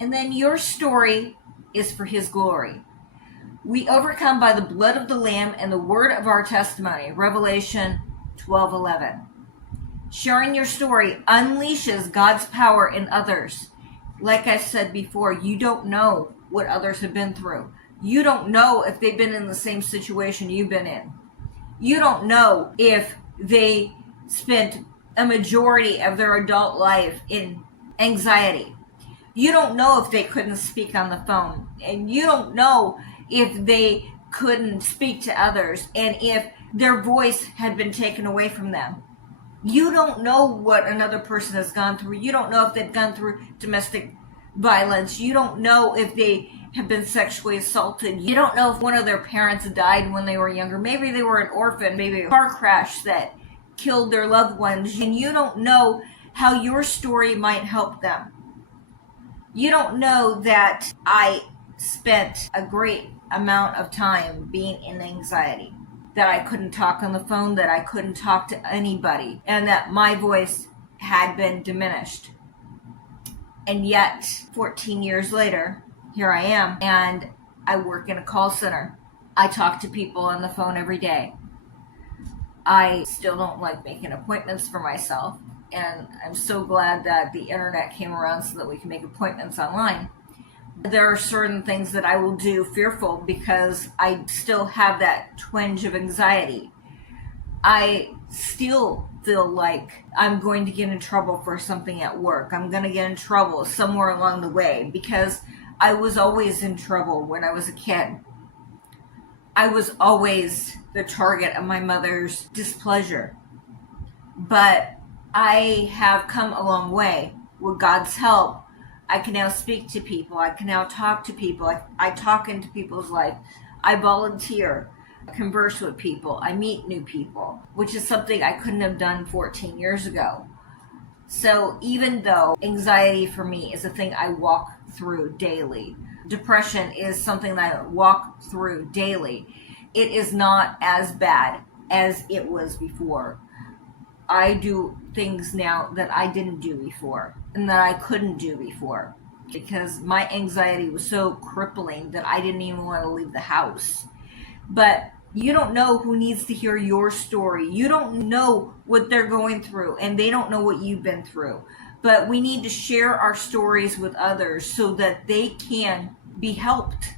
And then your story is for His glory. We overcome by the blood of the Lamb and the word of our testimony. Revelation 12:11. Sharing your story unleashes God's power in others. Like I said before, you don't know what others have been through. You don't know if they've been in the same situation you've been in. You don't know if they spent a majority of their adult life in anxiety. You don't know if they couldn't speak on the phone. And you don't know if they couldn't speak to others and if their voice had been taken away from them. You don't know what another person has gone through. You don't know if they've gone through domestic violence. You don't know if they have been sexually assaulted. You don't know if one of their parents died when they were younger. Maybe they were an orphan. Maybe a car crash that killed their loved ones. And you don't know how your story might help them. You don't know that I spent a great amount of time being in anxiety, that I couldn't talk on the phone, that I couldn't talk to anybody, and that my voice had been diminished. And yet, 14 years later, here I am, and I work in a call center. I talk to people on the phone every day. I still don't like making appointments for myself, and I'm so glad that the internet came around so that we can make appointments online. There are certain things that I will do fearful because I still have that twinge of anxiety. I still feel like I'm going to get in trouble for something at work. I'm going to get in trouble somewhere along the way because I was always in trouble when I was a kid. I was always the target of my mother's displeasure. But I have come a long way. With God's help, I can now speak to people. I can now talk to people. I talk into people's life. I volunteer. I converse with people. I meet new people, which is something I couldn't have done 14 years ago. So even though anxiety for me is a thing I walk through daily, depression is something that I walk through daily, it is not as bad as it was before. I do things now that I didn't do before and that I couldn't do before because my anxiety was so crippling that I didn't even want to leave the house. But you don't know who needs to hear your story. You don't know what they're going through, and they don't know what you've been through. But we need to share our stories with others so that they can be helped.